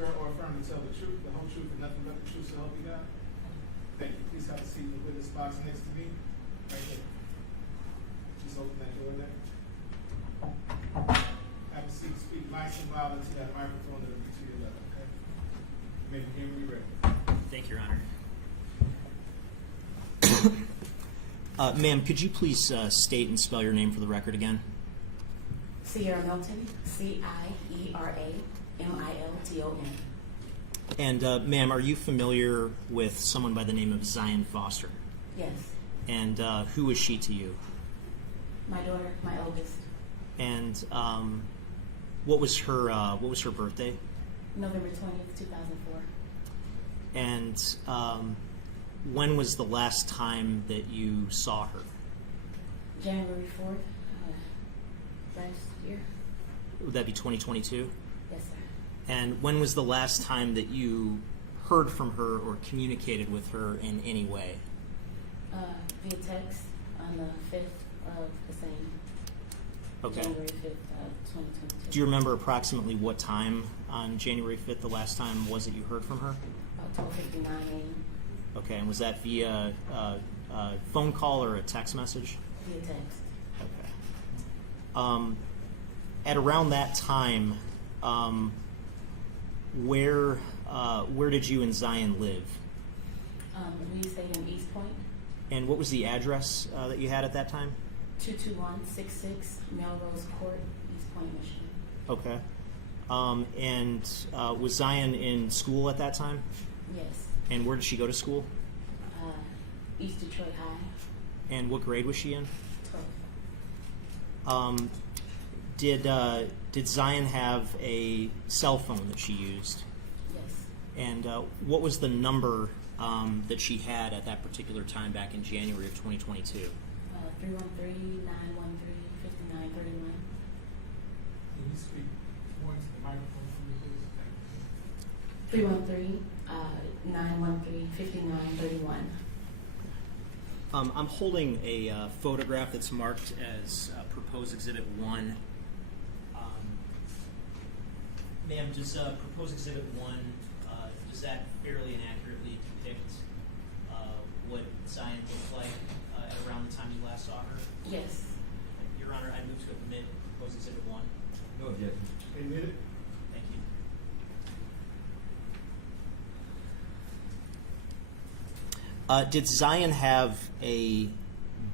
swear or affirm to tell the truth, the whole truth, and nothing but the truth, so help you God? Thank you. Please have a seat in the witness box next to me, right there. Just open that door there. Have a seat. Speak nice and loud into that microphone to your left, okay? You may begin when you're ready. Thank you, Your Honor. Ma'am, could you please state and spell your name for the record again? Ciera Milton, Ciera Milton. And ma'am, are you familiar with someone by the name of Zion Foster? Yes. And who is she to you? My daughter, my oldest. And what was her birthday? November 20th, 2004. And when was the last time that you saw her? January 4th, last year. Would that be 2022? Yes, sir. And when was the last time that you heard from her or communicated with her in any way? Via text on the 5th of the same. Okay. January 5th, 2022. Do you remember approximately what time on January 5th the last time was that you heard from her? About 12:59 a.m. Okay, and was that via a phone call or a text message? Via text. Okay. At around that time, where did you and Zion live? We stayed in East Point, And what was the address that you had at that time? 22166 Melrose Court, East Point, Michigan. Okay. And was Zion in school at that time? Yes. And where did she go to school? East Detroit High, And what grade was she in? 12. Did Zion have a cell phone that she used? Yes. And what was the number that she had at that particular time back in January of 2022? 313-913-5931. Can you speak more into the microphone for me, please? 313-913-5931. I'm holding a photograph that's marked as Proposed Exhibit 1. Ma'am, does Proposed Exhibit 1, does that fairly and accurately depict what Zion looked like at around the time you last saw her? Yes. Your Honor, I move to admit Proposed Exhibit 1. No objection. Admit it. Thank you. Did Zion have a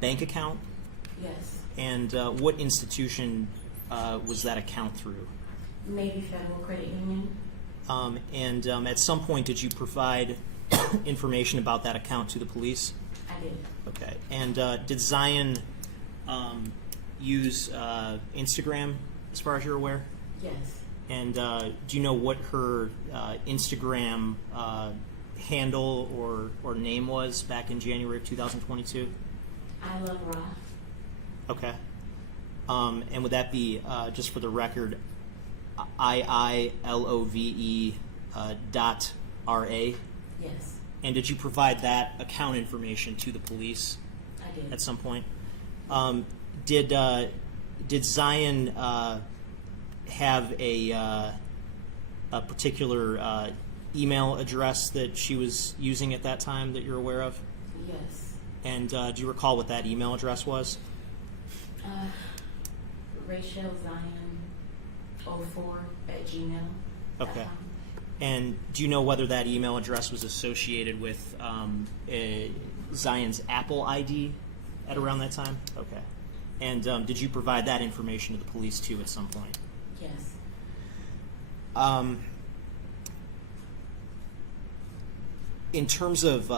bank account? Yes. And what institution was that account through? Navy Federal Credit Union. And at some point, did you provide information about that account to the police? I did. Okay. And did Zion use Instagram, as far as you're aware? Yes. And do you know what her Instagram handle or name was back in January of 2022? I love Ra. Okay. And would that be, just for the record, IILOVE .RA? Yes. And did you provide that account information to the police I did. at some point? Did Zion have a particular email address that she was using at that time that you're aware of? Yes. And do you recall what that email address was? Rachel Zion 04@gmail.com. Okay. And do you know whether that email address was associated with Zion's Apple ID at around that time? Okay. And did you provide that information to the police too at some point? Yes. In terms of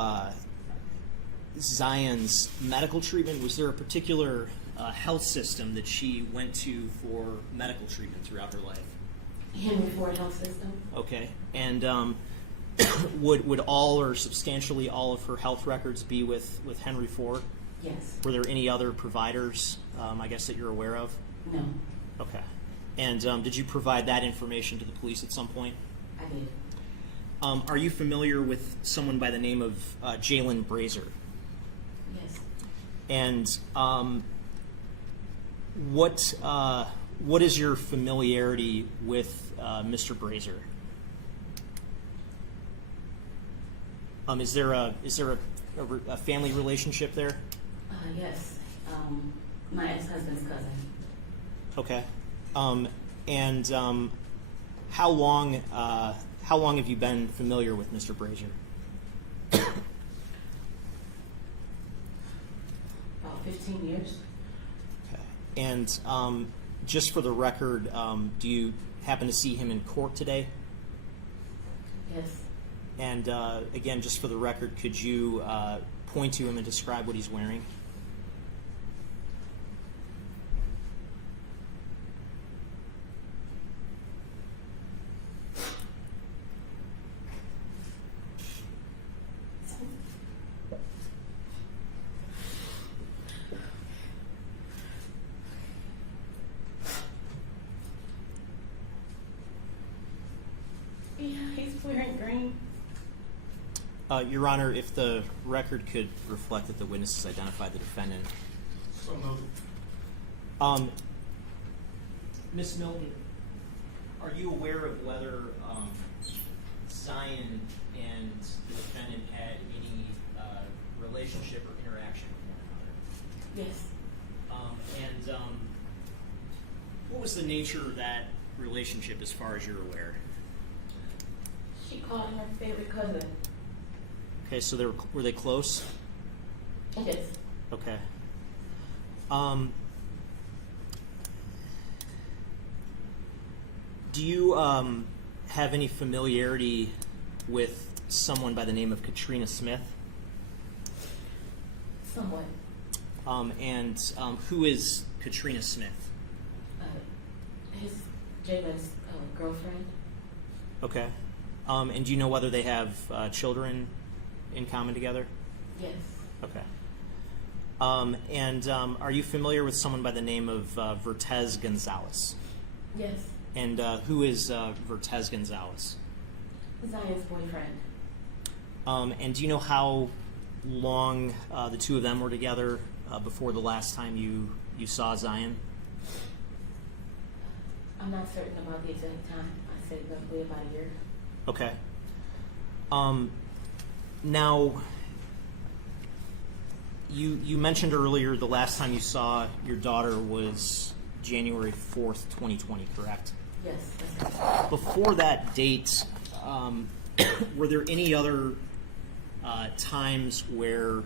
Zion's medical treatment, was there a particular health system that she went to for medical treatment throughout her life? Henry Ford Health System. Okay. And would all or substantially all of her health records be with Henry Ford? Yes. Were there any other providers, I guess, that you're aware of? No. Okay. And did you provide that information to the police at some point? I did. Are you familiar with someone by the name of Jaylin Brazier? Yes. And what is your familiarity with Mr. Brazier? Is there a family relationship there? Yes. My ex-husband's cousin. Okay. And how long have you been familiar with Mr. Brazier? About 15 years. Okay. And just for the record, do you happen to see him in court today? Yes. And again, just for the record, could you point to him and describe what he's wearing? Yeah, he's wearing green. Your Honor, if the record could reflect that the witnesses identified the defendant. So noted. Ms. Milton, are you aware of whether Zion and the defendant had any relationship or interaction with one another? Yes. And what was the nature of that relationship as far as you're aware? She called him her favorite cousin. Okay, so were they close? Yes. Okay. Do you have any familiarity with someone by the name of Katrina Smith? Somewhat. And who is Katrina Smith? His Jaylin's girlfriend. Okay. And do you know whether they have children in common together? Yes. Okay. And are you familiar with someone by the name of Vertez Gonzalez? Yes. And who is Vertez Gonzalez? Zion's boyfriend. And do you know how long the two of them were together before the last time you saw Zion? I'm not certain about the exact time. I said roughly about a year. Okay. Now, you mentioned earlier the last time you saw your daughter was January 4th, 2020, correct? Yes, that's right. Before that date, were there any other times where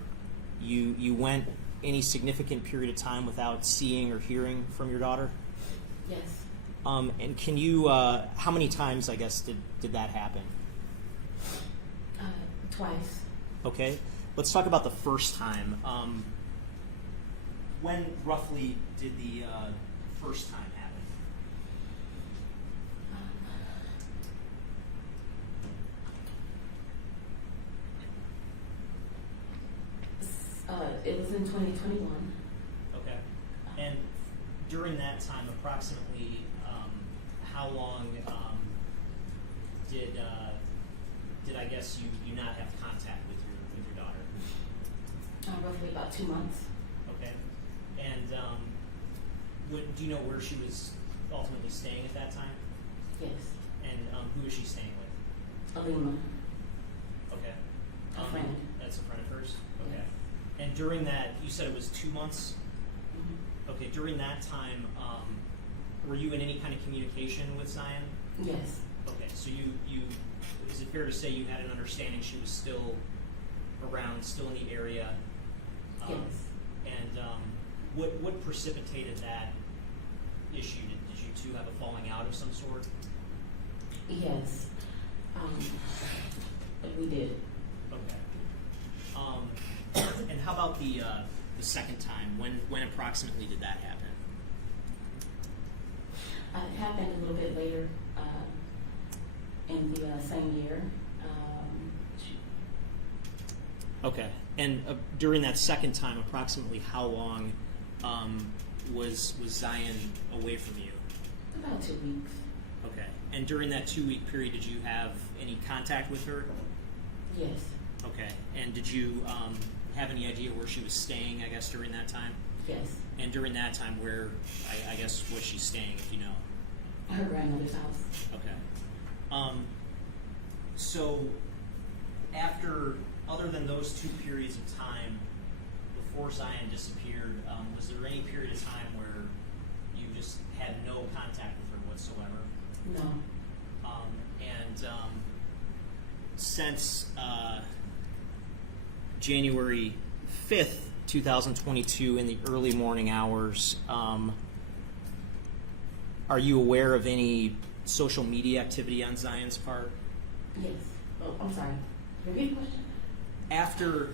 you went any significant period of time without seeing or hearing from your daughter? Yes. And can you, how many times, I guess, did that happen? Twice. Okay. Let's talk about the first time. When roughly did the first time happen? It was in 2021. Okay. And during that time, approximately how long did I guess you not have contact with your daughter? Roughly about 2 months. Okay. And do you know where she was ultimately staying at that time? Yes. And who was she staying with? Alima. Okay. A friend. That's a friend of hers? Okay. Yes. And during that, you said it was 2 months? Mm-hmm. Okay, during that time, were you in any kind of communication with Zion? Yes. Okay, so you is it fair to say you had an understanding she was still around, still in the area? Yes. And what precipitated that issue? Did you two have a falling out of some sort? Yes. We did. Okay. And how about the second time? When approximately did that happen? It happened a little bit later in the same year. Okay. And during that second time, approximately how long was Zion away from you? About 2 weeks. Okay. And during that 2-week period, did you have any contact with her? Yes. Okay. And did you have any idea where she was staying, I guess, during that time? Yes. And during that time, where, I guess, was she staying, if you know? Her grandmother's house. Okay. So after other than those 2 periods of time before Zion disappeared, was there any period of time where you just had no contact with her whatsoever? No. Since January 5th, 2022, in the early morning hours, are you aware of any social media activity on Zion's part? Yes. Oh, I'm sorry. Repeat the question. After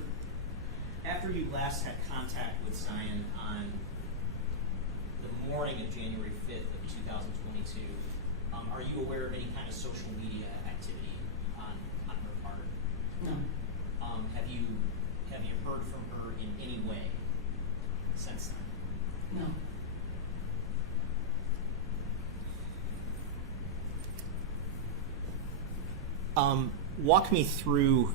you last had contact with Zion on the morning of January 5th of 2022, are you aware of any kind of social media activity on her part? No. Have you heard from her in any way since then? No. Walk me through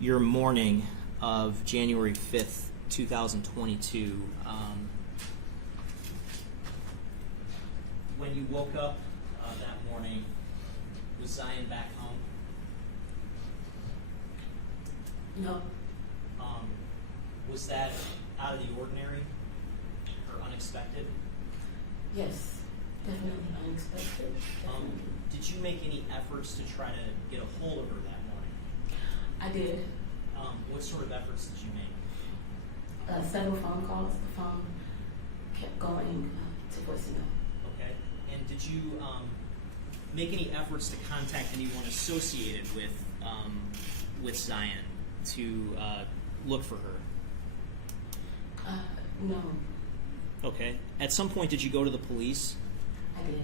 your morning of January 5th, 2022. When you woke up that morning, was Zion back home? No. Was that out of the ordinary or unexpected? Yes. Definitely unexpected. Definitely. Did you make any efforts to try to get a hold of her that morning? I did. What sort of efforts did you make? Several phone calls. The phone kept going to voicemail. Okay. And did you make any efforts to contact anyone associated with Zion to look for her? No. Okay. At some point, did you go to the police? I did.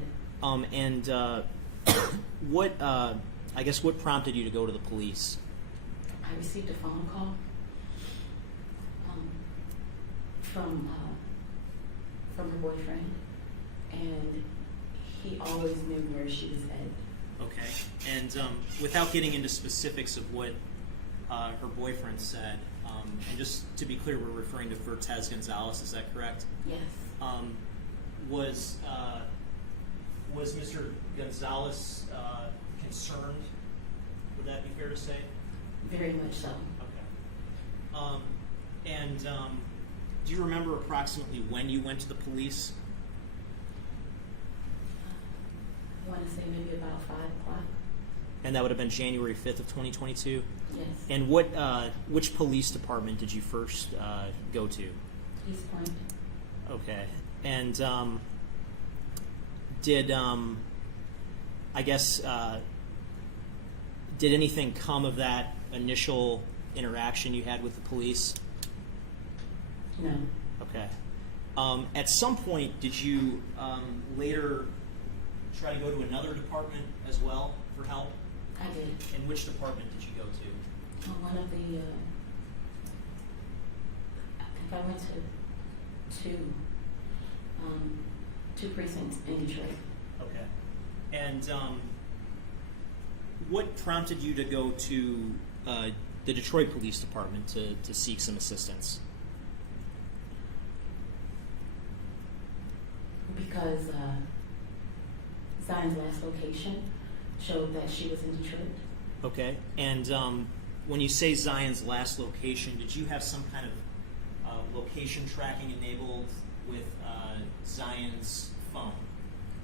And what prompted you to go to the police? I received a phone call from her boyfriend, and he always knew where she was at. Okay. And without getting into specifics of what her boyfriend said, and just to be clear, we're referring to Vertez Gonzalez, is that correct? Yes. Was Mr. Gonzalez concerned? Would that be fair to say? Very much so. Okay. Do you remember approximately when you went to the police? I want to say maybe about 5 o'clock. And that would have been January 5th of 2022? Yes. And which police department did you first go to? East Point. Okay. And did anything come of that initial interaction you had with the police? No. Okay. At some point, did you later try to go to another department as well for help? I did. And which department did you go to? One of the, I think I went to two precincts in Detroit. Okay. And what prompted you to go to the Detroit Police Department to seek some assistance? Because Zion's last location showed that she was in Detroit. Okay. And when you say Zion's last location, did you have some kind of location tracking enabled with Zion's phone?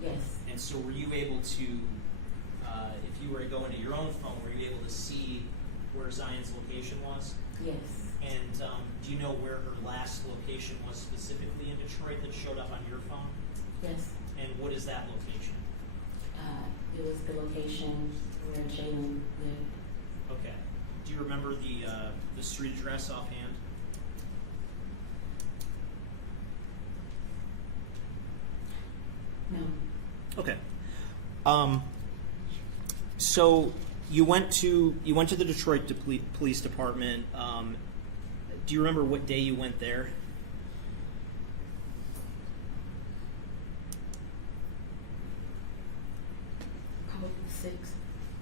Yes. And so were you able to, if you were to go into your own phone, were you able to see where Zion's location was? Yes. And do you know where her last location was specifically in Detroit that showed up on your phone? Yes. And what is that location? It was the location where Jaylin lived. Okay. Do you remember the street address offhand? No. Okay. So you went to the Detroit Police Department. Do you remember what day you went there? Probably 6.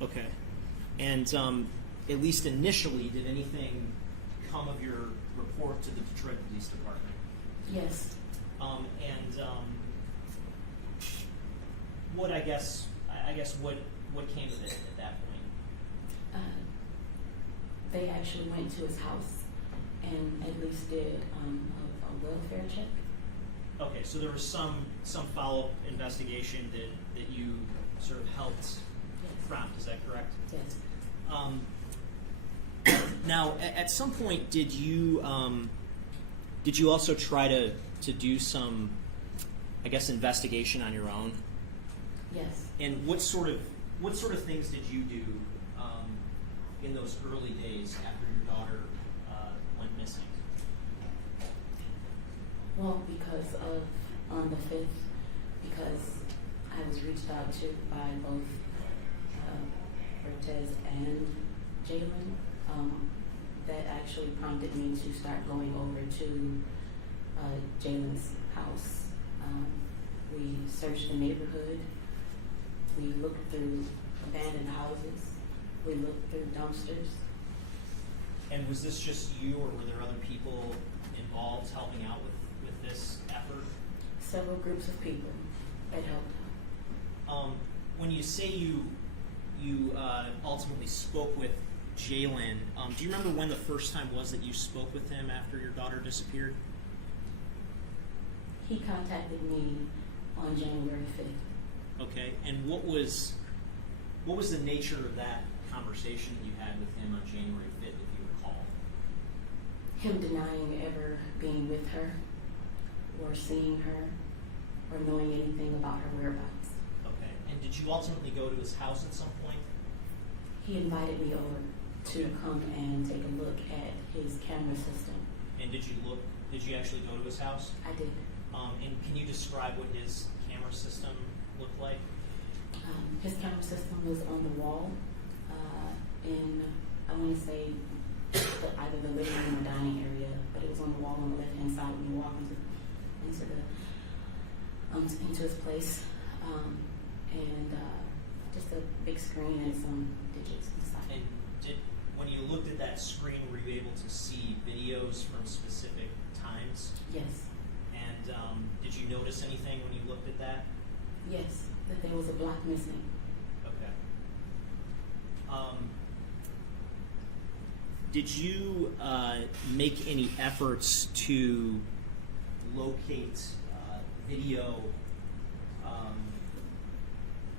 Okay. And at least initially, did anything come of your report to the Detroit Police Department? Yes. What what came of it at that point? they actually went to his house and at least did a welfare check. Okay, so there was some follow-up investigation that you sort of helped Yes. prompt. Is that correct? Yes. Now, at some point, did you also try to do some, I guess, investigation on your own? Yes. And what sort of things did you do in those early days after your daughter went missing? Well, because of on the 5th, because I was reached out to by both Cortez and Jaylin, that actually prompted me to start going over to Jaylin's house. We searched the neighborhood. We looked through abandoned houses. We looked through dumpsters. And was this just you, or were there other people involved helping out with this effort? Several groups of people that helped out. When you say you ultimately spoke with Jaylin, do you remember when the first time was that you spoke with him after your daughter disappeared? He contacted me on January 5th. Okay, and what was the nature of that conversation you had with him on January 5th, if you recall? Him denying ever being with her or seeing her or knowing anything about her whereabouts. Okay, and did you ultimately go to his house at some point? He invited me over to come and take a look at his camera system. And did you actually go to his house? I did. And can you describe what his camera system looked like? His camera system was on the wall in, I want to say, either the living room or dining area, but it was on the wall on the left-hand side when you walk into his place. And just a big screen and some digits inside. And when you looked at that screen, were you able to see videos from specific times? Yes. And did you notice anything when you looked at that? Yes, that there was a block missing. Okay. Did you make any efforts to locate video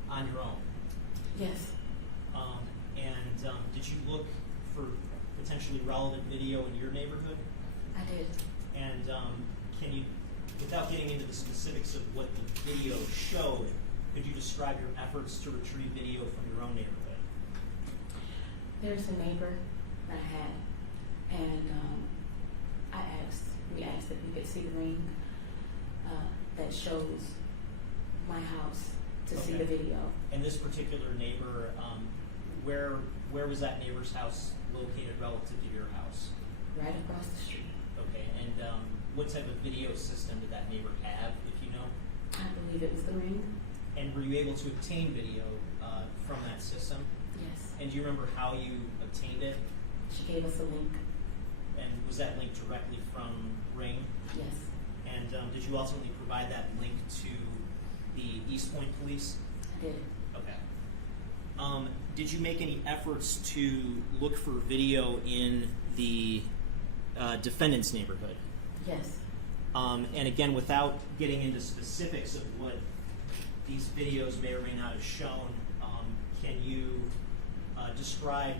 on your own? Yes. And did you look for potentially relevant video in your neighborhood? I did. And can you, without getting into the specifics of what the video showed, could you describe your efforts to retrieve video from your own neighborhood? There's a neighbor that I had, and we asked if we could see the ring that shows my house to see the video. And this particular neighbor, where was that neighbor's house located relative to your house? Right across the street. Okay, and what type of video system did that neighbor have, if you know? I believe it was the ring. And were you able to obtain video from that system? Yes. And do you remember how you obtained it? She gave us a link. And was that link directly from Ring? Yes. And did you ultimately provide that link to the East Point Police? I did. Okay. Did you make any efforts to look for video in the defendant's neighborhood? Yes. And again, without getting into specifics of what these videos may or may not have shown, can you describe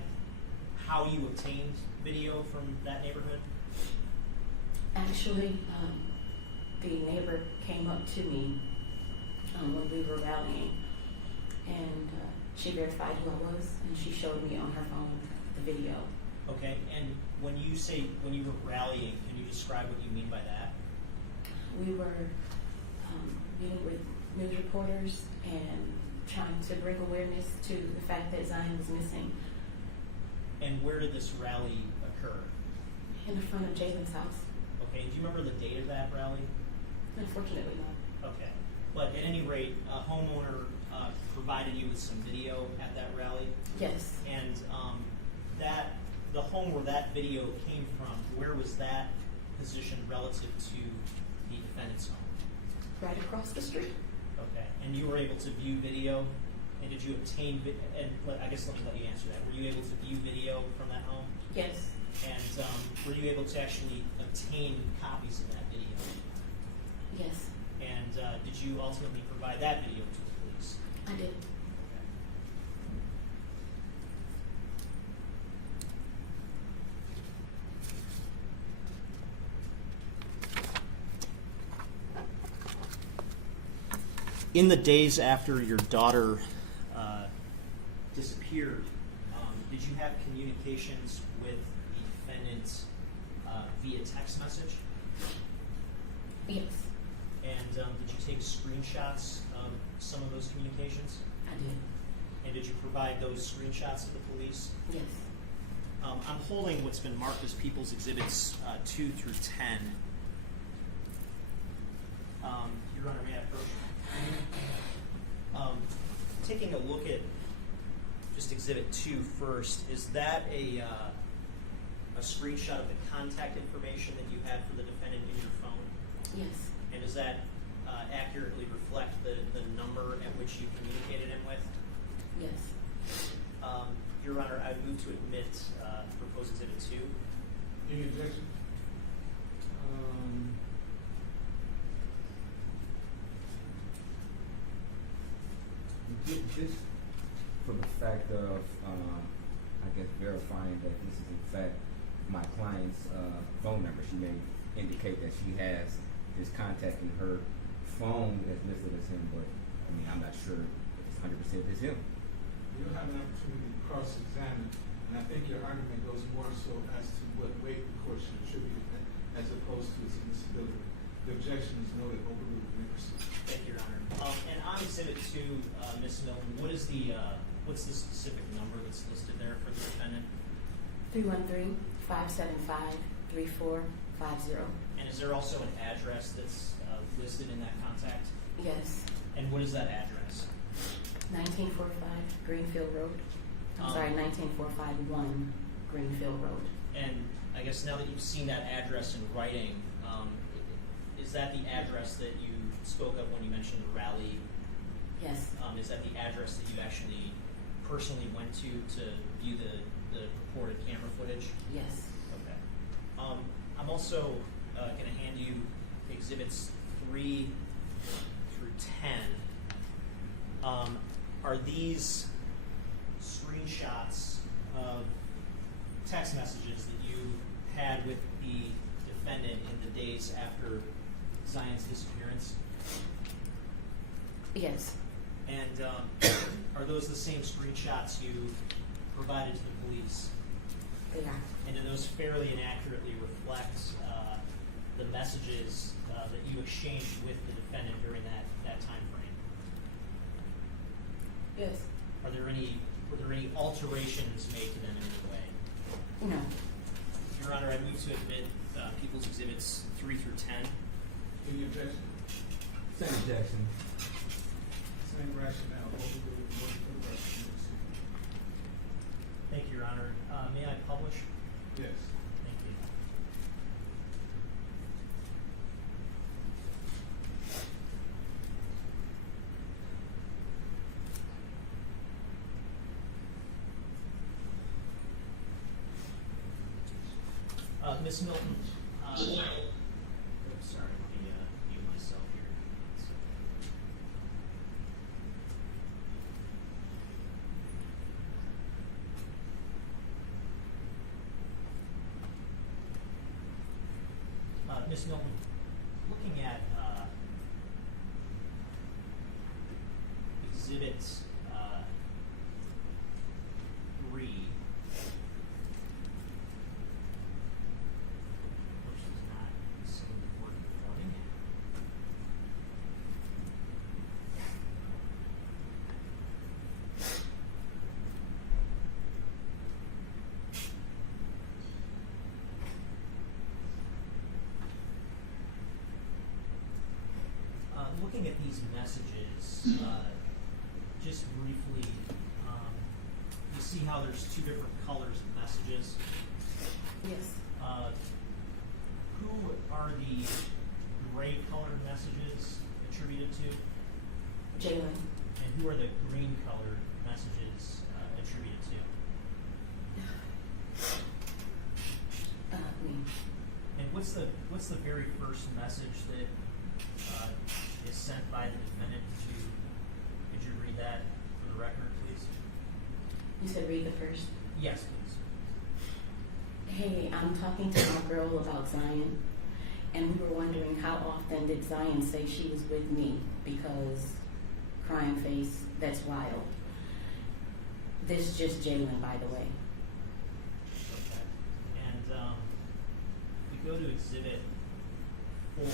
how you obtained video from that neighborhood? Actually, the neighbor came up to me when we were rallying, and she verified who I was, and she showed me on her phone the video. Okay, and when you were rallying, can you describe what you mean by that? We were meeting with news reporters and trying to bring awareness to the fact that Zion was missing. And where did this rally occur? In the front of Jaylin's house. Okay, do you remember the date of that rally? Unfortunately, no. Okay, but at any rate, a homeowner provided you with some video at that rally? Yes. And the home where that video came from, where was that positioned relative to the defendant's home? Right across the street. Okay, and you were able to view video? And did you obtain, I guess let me let you answer that. Were you able to view video from that home? Yes, And were you able to actually obtain copies of that video? yes, And did you ultimately provide that video to the police? I did. In the days after your daughter disappeared, did you have communications with the defendant via text message? Yes, And did you take screenshots of some of those communications? I did. And did you provide those screenshots to the police? Yes. I'm holding what's been marked as People's Exhibits 2 through 10. Your Honor, may I approach? Taking a look at just Exhibit 2 first, is that a screenshot of the contact information that you had for the defendant in your phone? Yes. And does that accurately reflect the number at which you communicated him with? Yes. Your Honor, I would move to admit proposed Exhibit 2. Any objection? Just for the fact of, I guess, verifying that this is in fact my client's phone number. She may indicate that she has his contact in her phone as listed as him, but I mean, I'm not sure if it's 100% is him. You'll have an opportunity to cross-examine, and I think your argument goes more so as to what weight the court should attribute as opposed to its admissibility. The objection is noted, overruled. May proceed. Thank you, Your Honor. And on Exhibit 2, Ms. Milton, what's the specific number that's listed there for the defendant? 313-575-3450. And is there also an address that's listed in that contact? Yes. And what is that address? 1945 Greenfield Road. I'm sorry, 19451 Greenfield Road. And I guess now that you've seen that address in writing, is that the address that you spoke of when you mentioned the rally? Yes. Is that the address that you actually personally went to view the reported camera footage? Yes. Okay. I'm also going to hand you Exhibits 3 through 10. Are these screenshots of text messages that you had with the defendant in the days after Zion's disappearance? Yes. And are those the same screenshots you provided to the police? They are. And do those fairly and accurately reflect the messages that you exchanged with the defendant during that time frame? Yes. Were there any alterations made to them in any way? No. Your Honor, I move to admit People's Exhibits 3 through 10. Any objection? Same objection. Same rationale, overruled. Motion for the question. May proceed. Thank you, Your Honor. May I publish? Yes. Thank you. Ms. Milton, oops, sorry, let me mute myself here. Ms. Milton, looking at Exhibit 3, which is not seeing the word recording. Looking at these messages, just briefly, you see how there's two different colors of messages. Yes. Who are the gray colored messages attributed to? Jaylin. And who are the green colored messages attributed to? Me. And what's the very first message that is sent by the defendant to? Could you read that for the record, please? You said read the first. Yes, please. Hey, I'm talking to my girl about Zion, and we were wondering how often did Zion say she was with me, because crying face, that's wild. This is just Jaylin, by the way. Okay. And we go to Exhibit 4.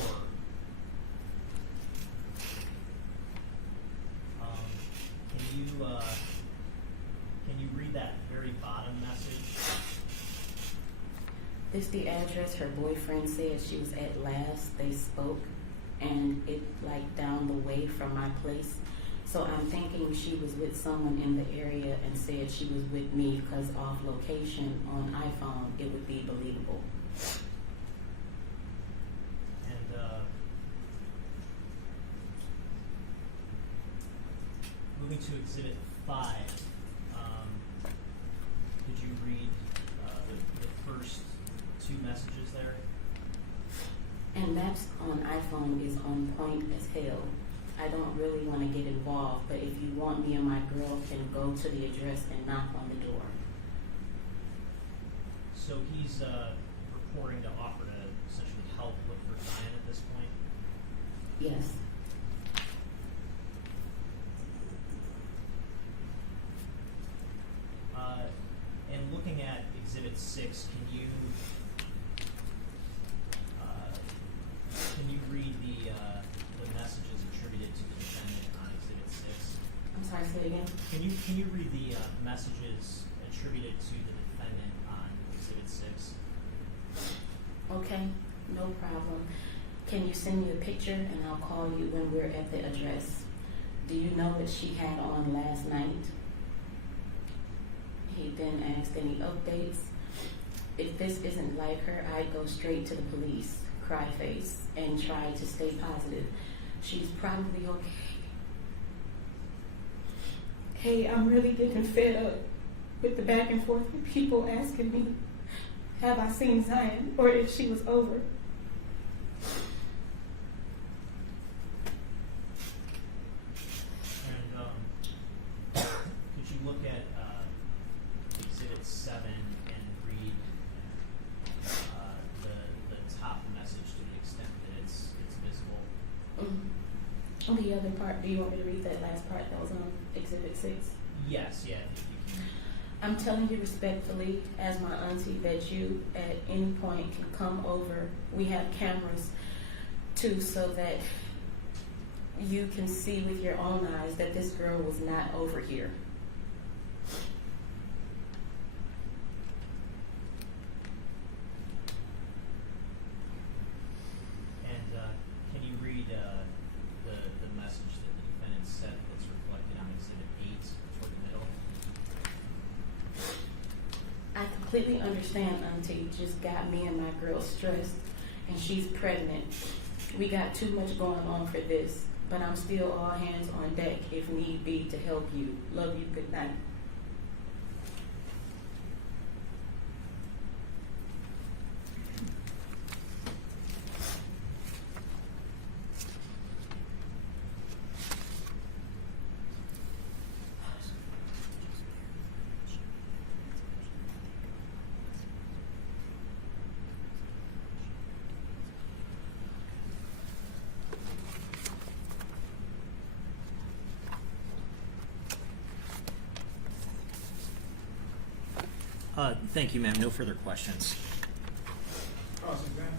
Can you read that very bottom message? This the address her boyfriend said she was at last they spoke, and it like down the way from my place. So I'm thinking she was with someone in the area and said she was with me because off location on iPhone it would be believable. And moving to Exhibit 5, could you read the first two messages there? And maps on iPhone is on point as hell. I don't really want to get involved, but if you want, me and my girl can go to the address and knock on the door. So he's purporting to offer to essentially help look for Zion at this point? Yes. And looking at Exhibit 6, can you read the messages attributed to the defendant on Exhibit 6? I'm sorry, say it again. Can you read the messages attributed to the defendant on Exhibit 6? Okay, no problem. Can you send me a picture and I'll call you when we're at the address? Do you know what she had on last night? He then asked any updates. If this isn't like her, I'd go straight to the police, cry face, and try to stay positive. She's probably okay. Hey, I'm really getting fed up with the back and forth with people asking me, have I seen Zion, or if she was over. And could you look at Exhibit 7 and read the top message to the extent that it's visible? On the other part, do you want me to read that last part that was on Exhibit 6? Yes, yeah. If you can. I'm telling you respectfully, as my auntie, that you at any point can come over. We have cameras too, so that you can see with your own eyes that this girl was not over here. And can you read the message that the defendant said that's reflected on Exhibit 8 toward the middle? I completely understand, auntie just got me and my girl stressed, and she's pregnant. We got too much going on for this, but I'm still all hands on deck if need be to help you. Love you, good night. Thank you, ma'am. No further questions. Cross-examine.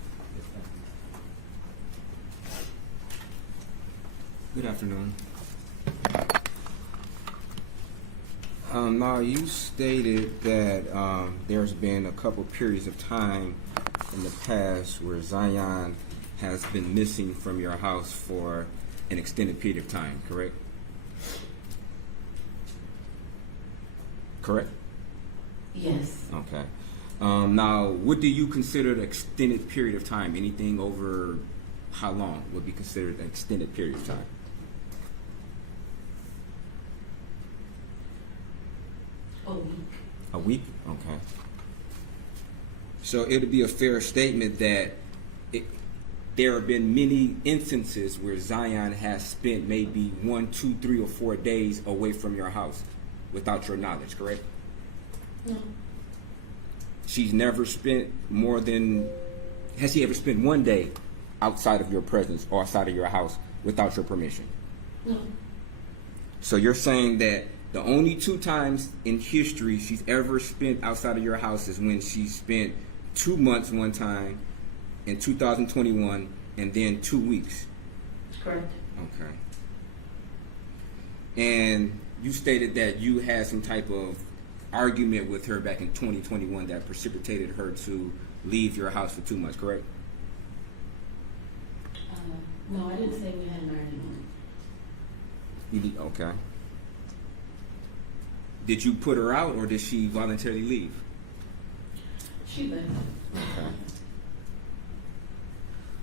Good afternoon. Now, you stated that there's been a couple periods of time in the past where Zion has been missing from your house for an extended period of time, correct? Correct? Yes. Okay. Now, what do you consider an extended period of time? Anything over how long would be considered an extended period of time? A week? Okay. So it would be a fair statement that there have been many instances where Zion has spent maybe 1, 2, 3, or 4 days away from your house without your knowledge, correct? No. She's never spent more than, has she ever spent 1 day outside of your presence or outside of your house without your permission? No. So you're saying that the only 2 times in history she's ever spent outside of your house is when she spent 2 months one time in 2021 and then 2 weeks. Correct. Okay. And you stated that you had some type of argument with her back in 2021 that precipitated her to leave your house for 2 months, correct? No, I didn't say we had an argument. Okay. Did you put her out or did she voluntarily leave? She left. Okay.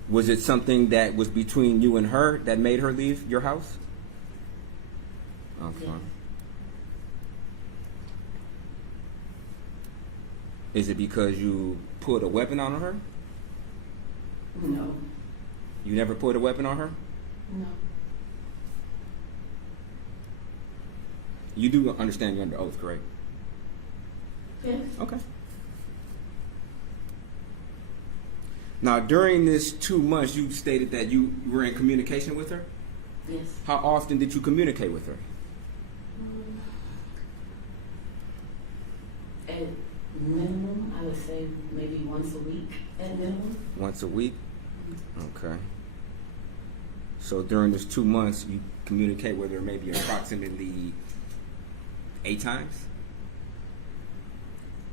Was it something that was between you and her that made her leave your house? Okay. Yes. Is it because you put a weapon on her? No. You never put a weapon on her? No. You do understand you're under oath, correct? Yes. Okay. Now, during this 2 months, you stated that you were in communication with her? Yes. How often did you communicate with her? At minimum, I would say maybe once a week at minimum. Once a week? Okay. So during this 2 months, you communicate with her maybe approximately 8 times?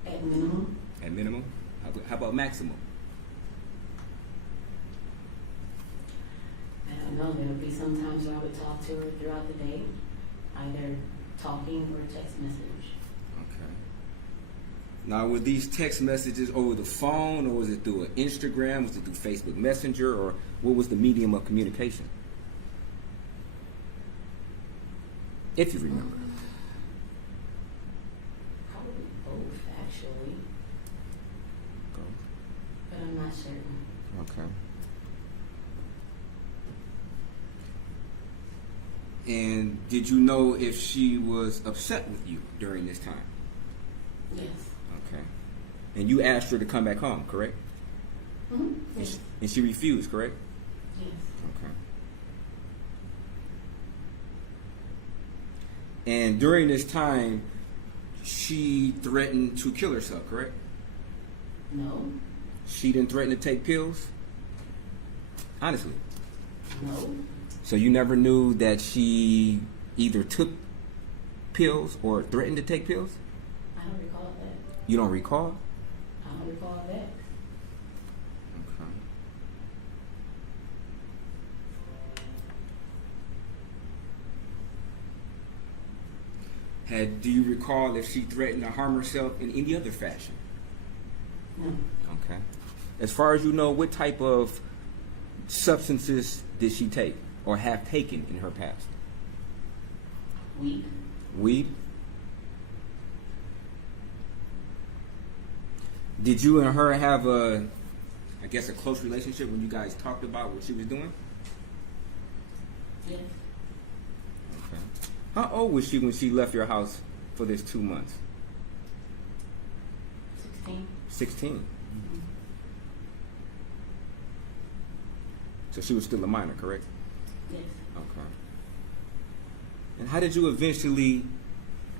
At minimum. At minimum? How about maximum? I don't know. There would be some times where I would talk to her throughout the day, either talking or text message. Okay. Now, were these text messages over the phone, or was it through an Instagram? Was it through Facebook Messenger, or what was the medium of communication? If you remember. Probably both, actually, but I'm not certain. Okay. And did you know if she was upset with you during this time? Yes. Okay. And you asked her to come back home, correct? Mm-hmm. Yes. And she refused, correct? Yes. Okay. And during this time, she threatened to kill herself, correct? No. She didn't threaten to take pills? Honestly. No. So you never knew that she either took pills or threatened to take pills? I don't recall that. You don't recall? I don't recall that. Okay. Do you recall if she threatened to harm herself in any other fashion? No. Okay. As far as you know, what type of substances did she take or have taken in her past? Weed. Weed? Did you and her have a close relationship when you guys talked about what she was doing? Yes. Okay. How old was she when she left your house for this 2 months? 16. 16. Mm-hmm. So she was still a minor, correct? Yes. Okay. And how did you eventually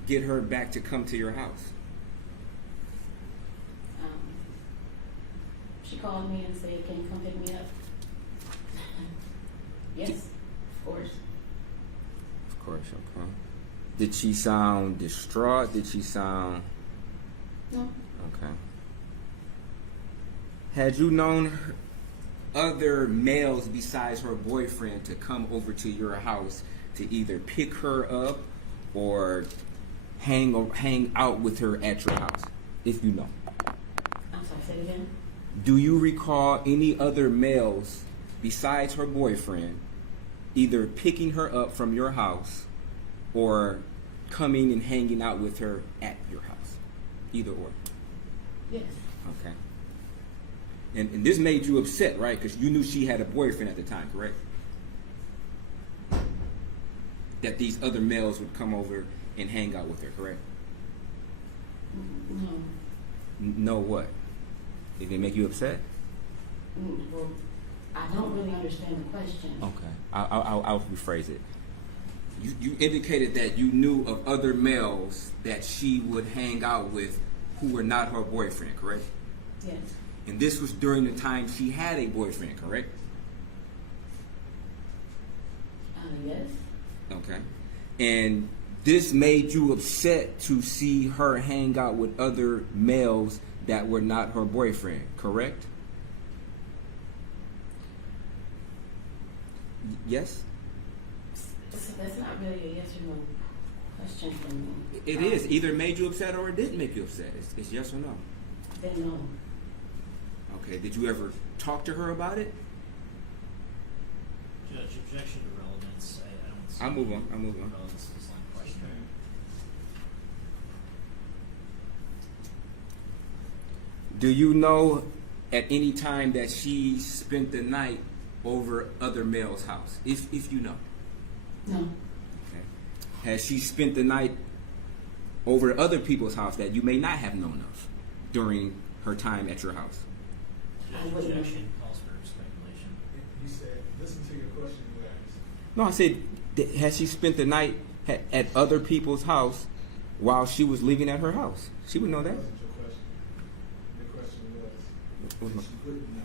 get her back to come to your house? She called me and said, "Can you come pick me up?" Yes, of course. Of course, okay. Did she sound distraught? Did she sound... No. Okay. Had you known other males besides her boyfriend to come over to your house to either pick her up or hang out with her at your house, if you know? I'm sorry, say it again. Do you recall any other males besides her boyfriend either picking her up from your house or coming and hanging out with her at your house? Either or. Yes. Okay. And this made you upset, right? Because you knew she had a boyfriend at the time, correct? That these other males would come over and hang out with her, correct? No. No what? Did it make you upset? Well, I don't really understand the question. Okay. I'll rephrase it. You indicated that you knew of other males that she would hang out with who were not her boyfriend, correct? Yes. And this was during the time she had a boyfriend, correct? Yes. Okay. And this made you upset to see her hang out with other males that were not her boyfriend, correct? Yes? So that's not really a yes or no question for me. It is. Either it made you upset or it didn't make you upset. It's yes or no. Then no. Okay. Did you ever talk to her about it? Judge, objection to relevance. I don't see I'll move on. relevance to this line of questioning. Do you know at any time that she spent the night over other males' house? If you know. No. Okay. Has she spent the night over other people's house that you may not have known of during her time at your house? Judge, objection calls for speculation. You said, listen to your question you asked. No, I said, has she spent the night at other people's house while she was living at her house? She would know that. That wasn't your question. The question was, What was my- she wouldn't know.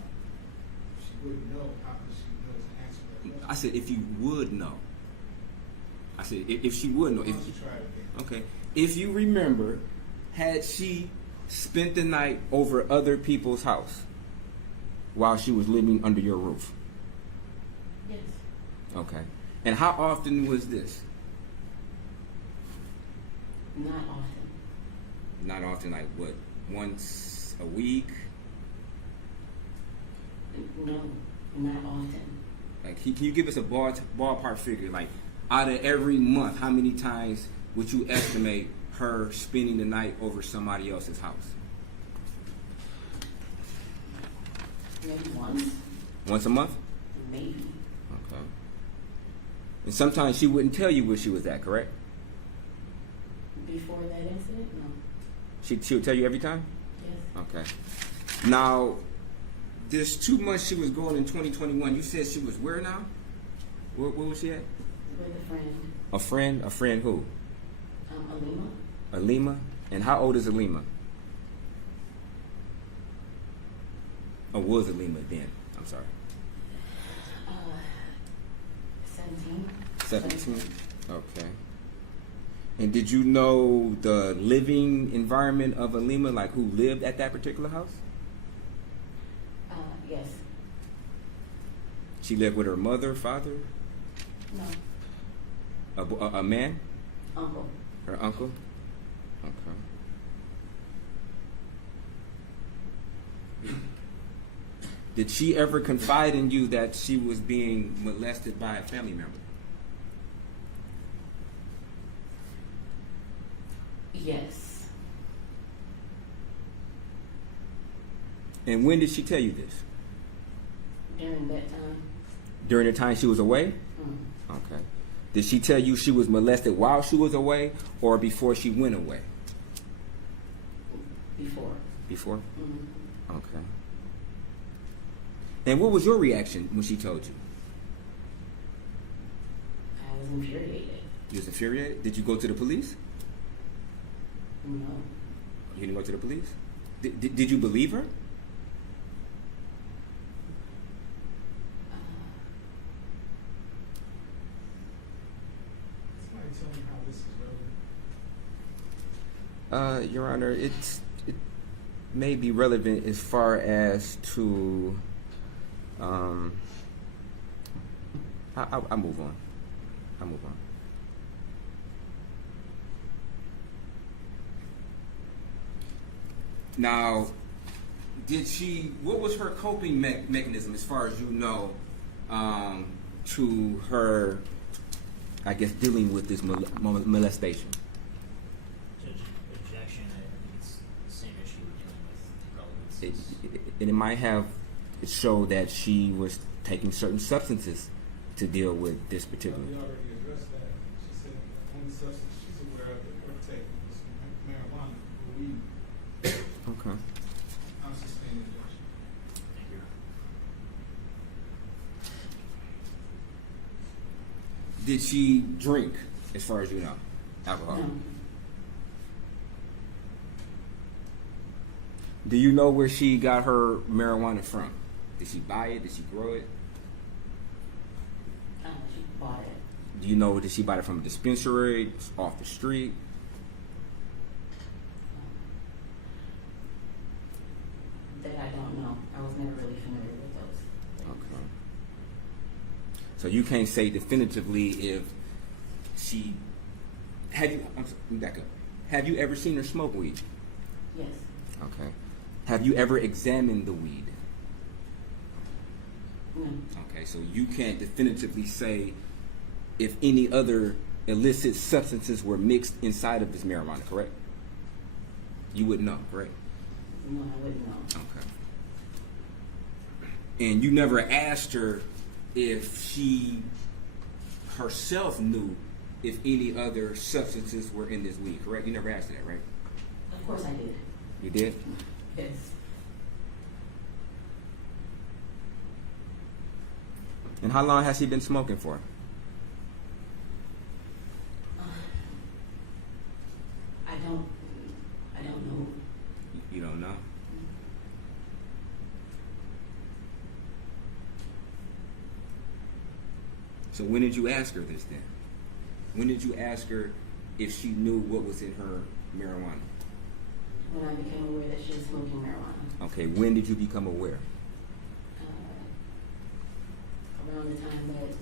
If she wouldn't know, how could she know to answer that question? I said, if you would know. I said, if she would know. Why don't you try it again? Okay. If you remember, had she spent the night over other people's house while she was living under your roof? Yes. Okay. And how often was this? Not often. Not often, like what, once a week? No, not often. Like, can you give us a ballpark figure? Like, out of every month, how many times would you estimate her spending the night over somebody else's house? Maybe once. Once a month? Maybe. Okay. And sometimes she wouldn't tell you where she was at, correct? Before that incident? No. She would tell you every time? Yes. Okay. Now, this 2 months she was going in 2021, you said she was where now? Where was she at? With a friend. A friend? A friend who? Alima. Alima? And how old is Alima? Or was Alima then? I'm sorry. 17. 17? Okay. And did you know the living environment of Alima, like who lived at that particular house? Yes. She lived with her mother, father, No. a man, Uncle. her uncle? Okay. Did she ever confide in you that she was being molested by a family member? Yes. And when did she tell you this? During that time. During the time she was away? Mm. Okay. Did she tell you she was molested while she was away or before she went away? Before. Before? Mm-hmm. Okay. And what was your reaction when she told you? I was infuriated. You was infuriated? Did you go to the police? No. You didn't go to the police? Did you believe her? Somebody tell me how this is relevant. Your Honor, it may be relevant as far as to, I'll move on. I'll move on. Now, what was her coping mechanism as far as you know, to her, I guess, dealing with this molestation? Judge, objection. I think it's it might have showed that she was taking certain substances to deal with this particular. We already addressed that. She said the only substance she's aware of that her taking was marijuana or weed. Okay. I'm sustaining objection. Did she drink, as far as you know, alcohol? No. Do you know where she got her marijuana from? Did she buy it? Did she grow it? She bought it. Do you know, did she buy it from a dispensary, off the street? That I don't know. I was never really familiar with those. Okay. So you can't say definitively if she have you. Let me back up. Have you ever seen her smoke weed? Yes. Okay. Have you ever examined the weed? No. Okay. So you can't definitively say if any other illicit substances were mixed inside of this marijuana, correct? You wouldn't know, correct? No, I wouldn't know. Okay. And you never asked her if she herself knew if any other substances were in this weed, correct? You never asked her that, right? Of course I did. You did? Yes. And how long has she been smoking for? I don't know. You don't know? So when did you ask her this then? When did you ask her if she knew what was in her marijuana? When I became aware that she was smoking marijuana. Okay, when did you become aware? Around the time that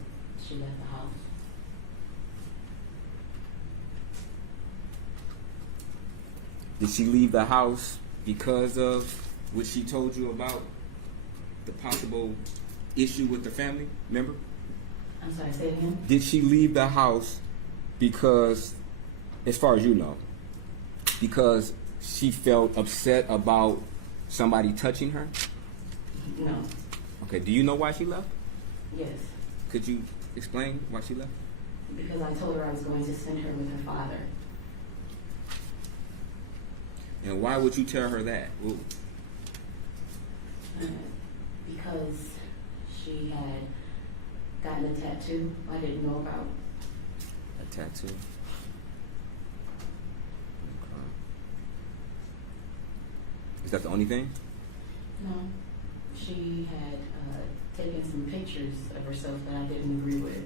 she left the house. Did she leave the house because of what she told you about the possible issue with the family member? I'm sorry, say it again? Did she leave the house because, as far as you know, because she felt upset about somebody touching her? No. Okay, do you know why she left? Yes. Could you explain why she left? Because I told her I was going to send her with her father. And why would you tell her that? Well, Because she had gotten a tattoo I didn't know about. a tattoo. Okay. Is that the only thing? No. She had taken some pictures of herself that I didn't agree with.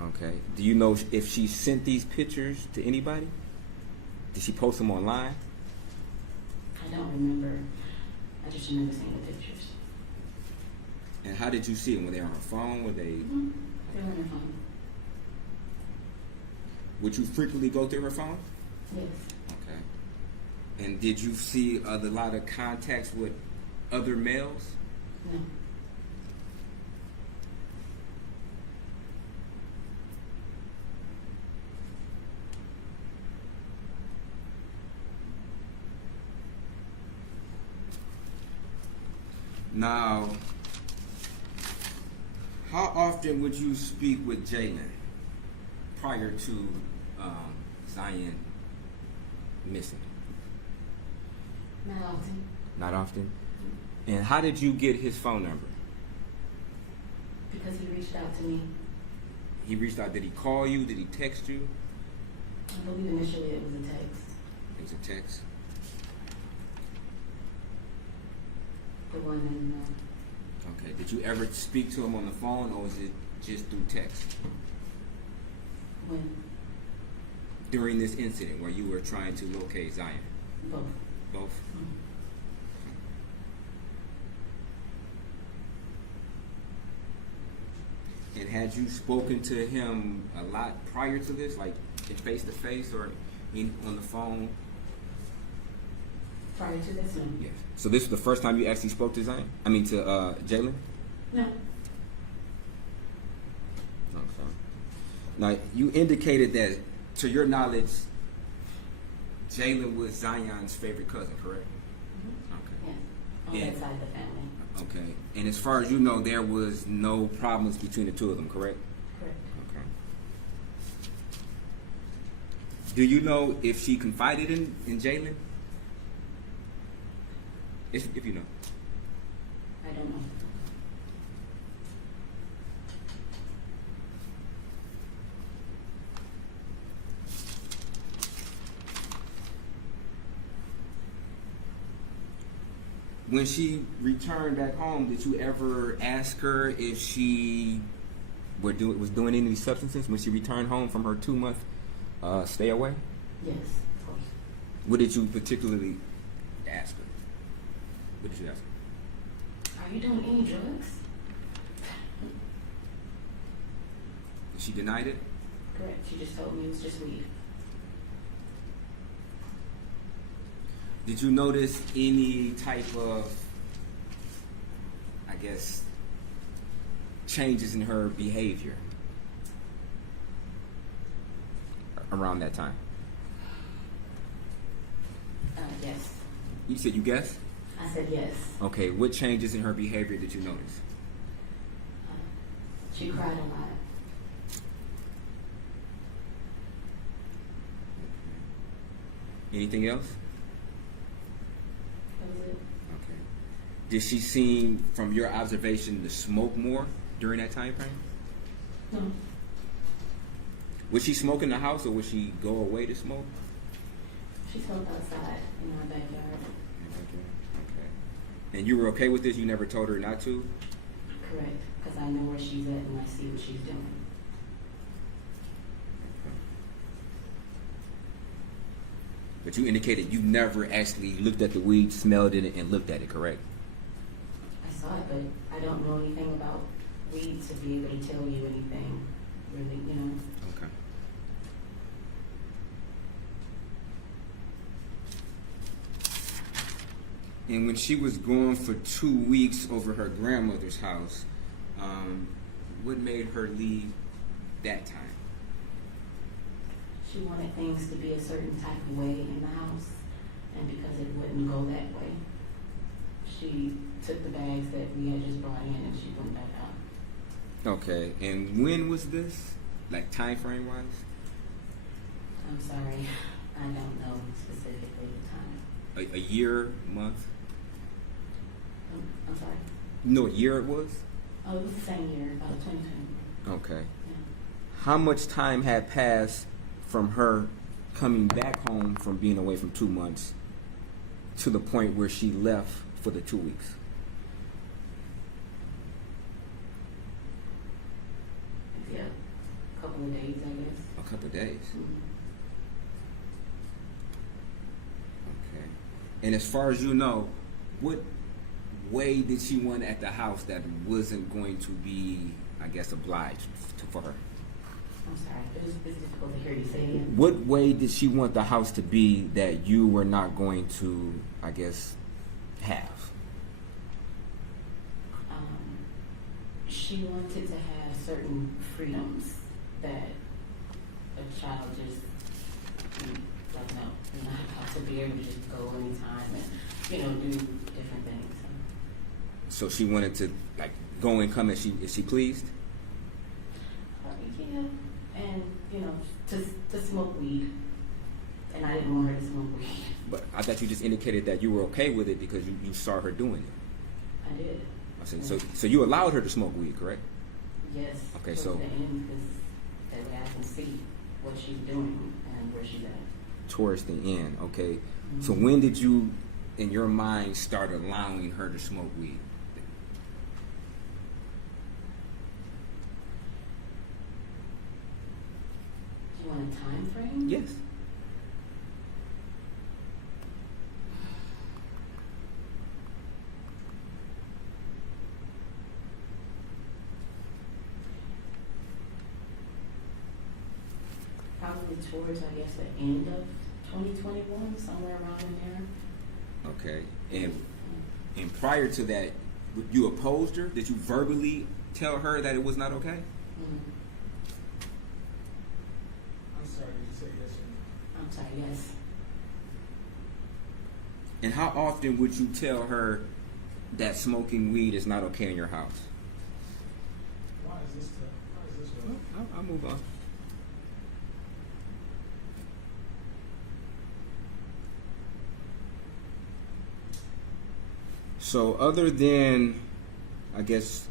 Okay. Do you know if she sent these pictures to anybody? Did she post them online? I don't remember. I just remember seeing the pictures. And how did you see them? Were they on her phone? Were they? Mm-hmm. They were on her phone. Would you frequently go through her phone? Yes. Okay. And did you see a lot of contacts with other males? No. Now, how often would you speak with Jaylin prior to Zion missing? Not often. Not often? And how did you get his phone number? Because he reached out to me. He reached out. Did he call you? Did he text you? I believe initially it was a text. It was a text. The one in, Okay. Did you ever speak to him on the phone, or was it just through text? when During this incident where you were trying to locate Zion? both. Both? Mhm. And had you spoken to him a lot prior to this, like in face-to-face or on the phone? Prior to this one? Yes. So this was the first time you actually spoke to Zion? I mean to Jaylin? No. Okay. Now, you indicated that, to your knowledge, Jaylin was Zion's favorite cousin, correct? Okay. Yes, on Yeah. that side of the family. Okay. And as far as you know, there was no problems between the two of them, correct? Correct. Okay. Do you know if she confided in Jaylin? If you know. I don't know. When she returned back home, did you ever ask her if she was doing any of these substances when she returned home from her 2-month stay away? Yes, of course. What did you particularly ask her? What did you ask her? Are you doing any drugs? She denied it? Correct. She just told me it was just weed. Did you notice any type of, I guess, changes in her behavior around that time? Yes. You said you guessed? I said yes. Okay, what changes in her behavior did you notice? She cried a lot. Anything else? That was it. Okay. Did she seem, from your observation, to smoke more during that time frame? No. Would she smoke in the house, or would she go away to smoke? She smoked outside in our backyard. Okay. And you were okay with this? You never told her not to? Correct. Because I know where she's at and I see what she's doing. But you indicated you never actually looked at the weed, smelled it, and looked at it, correct? I saw it, but I don't know anything about weed to be able to tell you anything, really, you know. Okay. And when she was gone for 2 weeks over her grandmother's house, what made her leave that time? She wanted things to be a certain type of way in the house, and because it wouldn't go that way, she took the bags that we had just brought in and she went back out. Okay, and when was this? Like time frame wise? I'm sorry, I don't know specifically the time. A year, month? I'm sorry. You know what year it was? Oh, it was the same year, about 2020. Okay. Yeah. How much time had passed from her coming back home from being away from 2 months to the point where she left for the 2 weeks? Yeah, a couple of days, I guess. A couple of days. Mhm. Okay. And as far as you know, what way did she want at the house that wasn't going to be, I guess, obliged for her? I'm sorry, it's difficult to hear you say it. What way did she want the house to be that you were not going to, I guess, have? She wanted to have certain freedoms that a child just, like, no, you're not allowed to be able to just go anytime and, you know, do different things. So she wanted to, like, go and come as she pleased? Yeah, and, you know, to smoke weed. And I didn't want her to smoke weed. But I thought you just indicated that you were okay with it because you saw her doing it. I did. I said, so you allowed her to smoke weed, correct? Yes. Okay, towards so- the end, because that way I can see what she's doing and where she's at. Towards the end, okay. Mm-hmm. So when did you, in your mind, start allowing her to smoke weed? Do you want a time frame? Yes. Probably towards, I guess, the end of 2021, somewhere around in there. Okay. And prior to that, you opposed her? Did you verbally tell her that it was not okay? Mm. I'm sorry, did you say yes or no? I'm sorry, yes. And how often would you tell her that smoking weed is not okay in your house? Why is this tough? Why is this rough? I'll move on. So other than, I guess,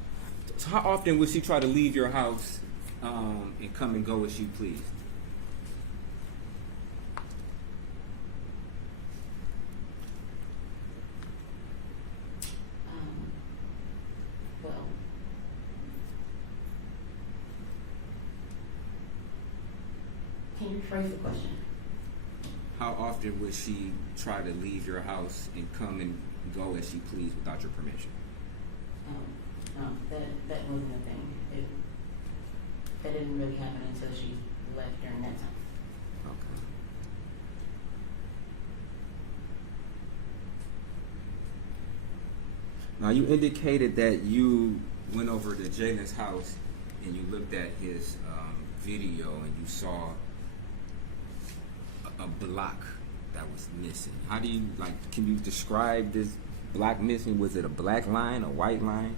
so how often would she try to leave your house and come and go as she pleased? Well, can you rephrase the question? How often would she try to leave your house and come and go as she pleased without your permission? No, that wasn't a thing. That didn't really happen until she left during that time. Okay. Now you indicated that you went over to Jaylin's house and you looked at his video and you saw a block that was missing. How do you can you describe this block missing? Was it a black line, a white line?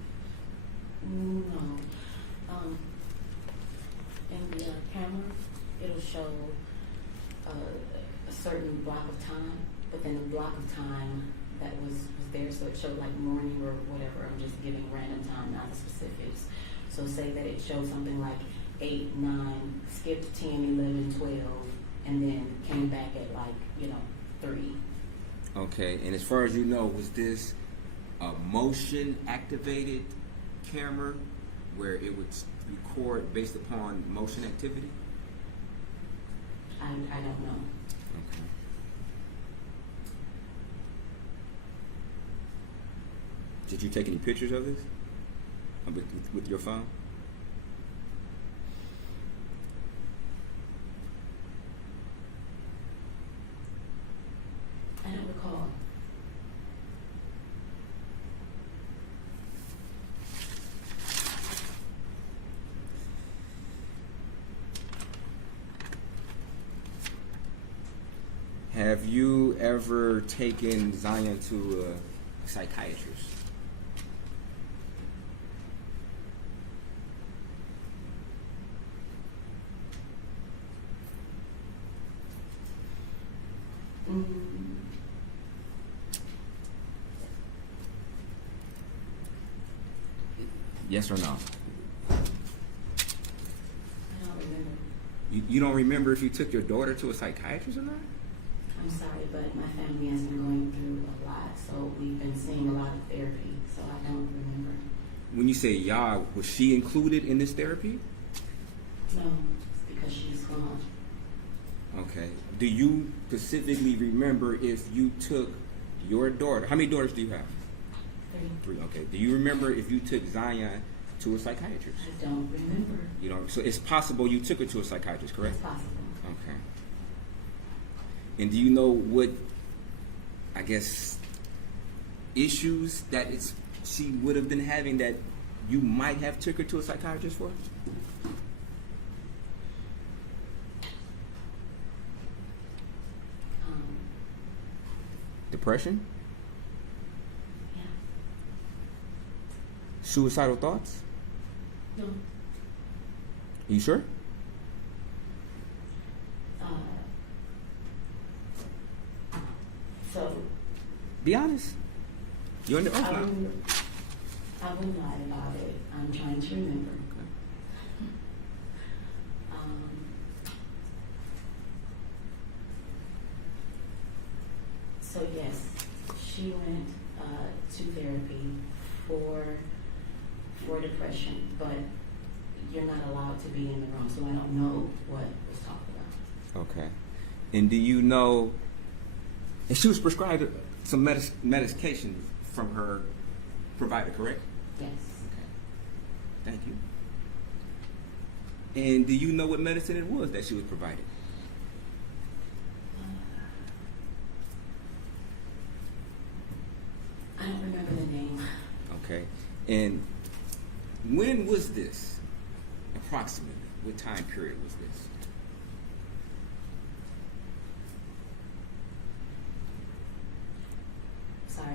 No. In the camera, it'll show a certain block of time, but then the block of time that was there, so it showed like morning or whatever. I'm just giving random time, not the specifics. So say that it showed something like 8, 9, skipped 10, 11, 12, and then came back at 3. Okay, and as far as you know, was this a motion activated camera where it would record based upon motion activity? I don't know. Okay. Did you take any pictures of this with your phone? I don't recall. Have you ever taken Zion to a psychiatrist? Yes or no? I don't remember. You don't remember if you took your daughter to a psychiatrist or not? I'm sorry, but my family has been going through a lot, so we've been seeing a lot of therapy, so I don't remember. When you say y'all, was she included in this therapy? No, it's because she's gone. Okay. Do you specifically remember if you took your daughter? How many daughters do you have? 3. 3. Okay. Do you remember if you took Zion to a psychiatrist? I don't remember. You don't. So it's possible you took her to a psychiatrist, correct? It's possible. Okay. And do you know what, I guess, issues that she would have been having that you might have took her to a psychiatrist for? Depression? Yeah. Suicidal thoughts? No. You sure? So Be honest. You're in the oath I now. wouldn't lie about it. I'm trying to remember. So yes, she went to therapy for depression, but you're not allowed to be in the room, so I don't know what was talked about. Okay. And do you know, and she was prescribed some medication from her provider, correct? Yes. Okay. Thank you. And do you know what medicine it was that she was provided? I don't remember the name. Okay. And when was this? Approximately. What time period was this?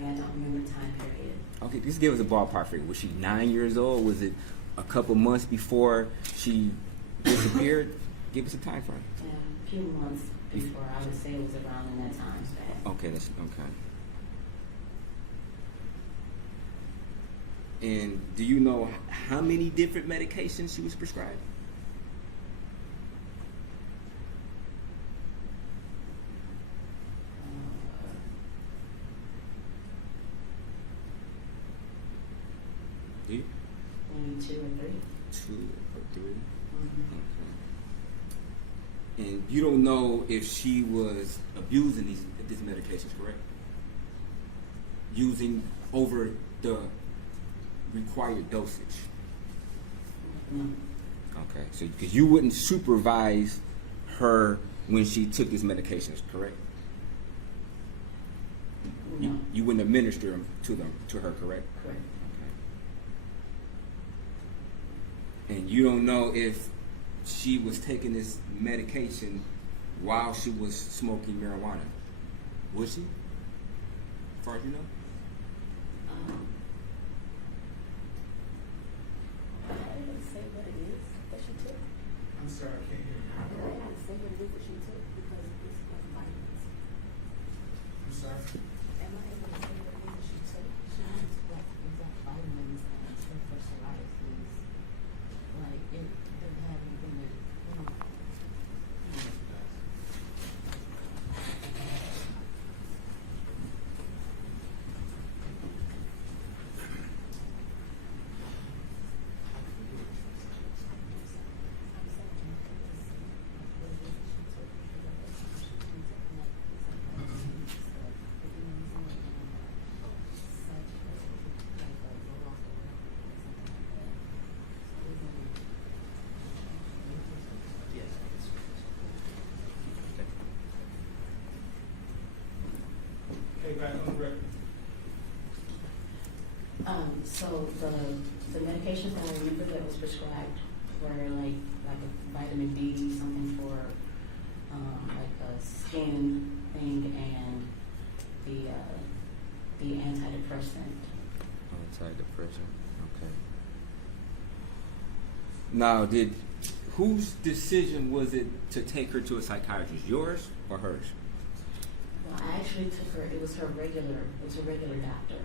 sorry, I don't remember the time period. Okay, just give us a ballpark figure. Was she 9 years old? Was it a couple months before she disappeared? Give us a time frame. Yeah, a few months before. I would say it was around in that time span. Okay, that's okay. And do you know how many different medications she was prescribed? Do you? Maybe 2 or 3. 2 or 3. Mm-hmm. Okay. And you don't know if she was abusing these medications, correct? Using over the required dosage. No. Okay, so because you wouldn't supervise her when she took these medications, correct? No. You wouldn't administer them to her, correct? Correct. Okay. And you don't know if she was taking this medication while she was smoking marijuana. Was she? As far as you know? I didn't say what it is that she took. I'm sorry, I can't hear you. I didn't say what it is that she took because it's was vitamins. I'm sorry. Am I able to say what it is that she took? She needs what exact vitamins and stuff for psoriasis. Like it doesn't have anything that Okay, back on the record. So the medications that I remember that was prescribed were like a vitamin B, something for like a skin thing, and the antidepressant. Antidepressant. Okay. Now, whose decision was it to take her to a psychiatrist? Yours or hers? Well, I actually took her. It was a regular doctor,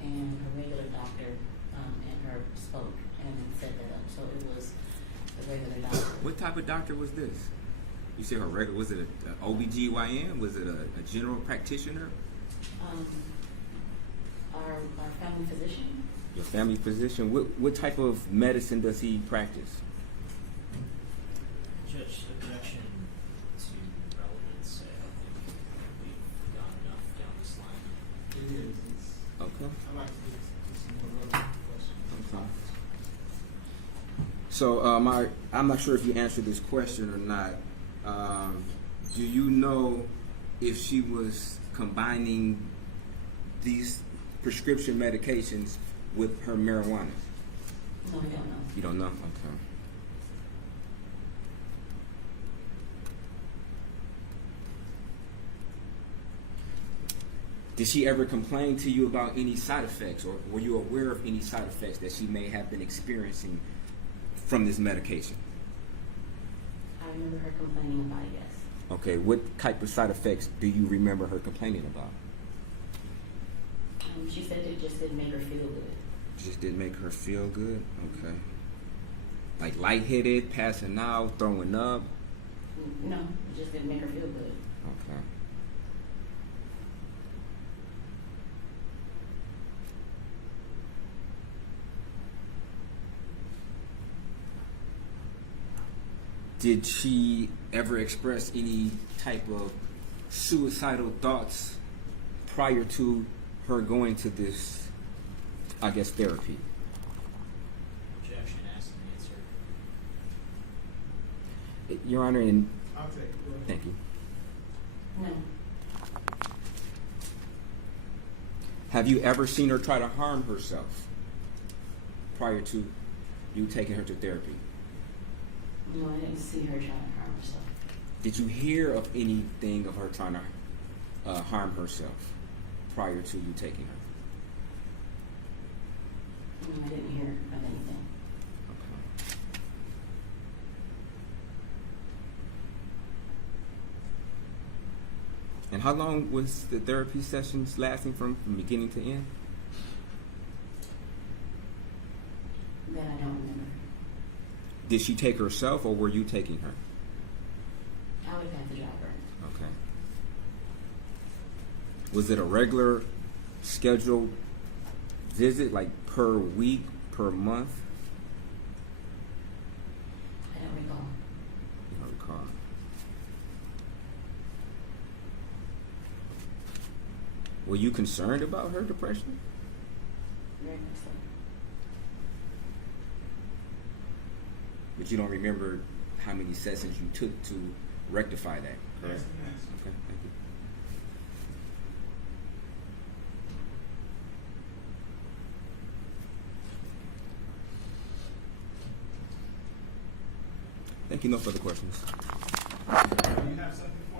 and her regular doctor and her spoke and set that up. So it was the regular doctor. What type of doctor was this? You say her regular, was it an OBGYN? Was it a general practitioner? Our family physician. Your family physician? What type of medicine does he practice? Judge, objection to relevance. I don't think we've gone enough down this line. It is. It's, Okay. I'd like to get some more relevant questions. Okay. So, I'm not sure if you answered this question or not. Do you know if she was combining these prescription medications with her marijuana? No, I don't know. You don't know? Okay. Did she ever complain to you about any side effects, or were you aware of any side effects that she may have been experiencing from this medication? I remember her complaining about it, yes. Okay, what type of side effects do you remember her complaining about? She said it just didn't make her feel good. Just didn't make her feel good? Okay. Like lightheaded, passing out, throwing up? No, it just didn't make her feel good. Okay. Did she ever express any type of suicidal thoughts prior to her going to this, I guess, therapy? Objection, asked and answered. Your Honor, and I'll take it. Go ahead. thank you. No, Have you ever seen her try to harm herself prior to you taking her to therapy? no, I didn't see her trying to harm herself. Did you hear of anything of her trying to harm herself prior to you taking her? I didn't hear of anything. Okay. And how long was the therapy sessions lasting from beginning to end? That I don't remember. Did she take herself, or were you taking her? I would have to drive her. Okay. Was it a regular scheduled visit, like per week, per month? I don't recall. You don't recall. Were you concerned about her depression? Very much so. But you don't remember how many sessions you took to rectify that, correct? Yes. Okay, thank you. Thank you. No further questions. Do you have something for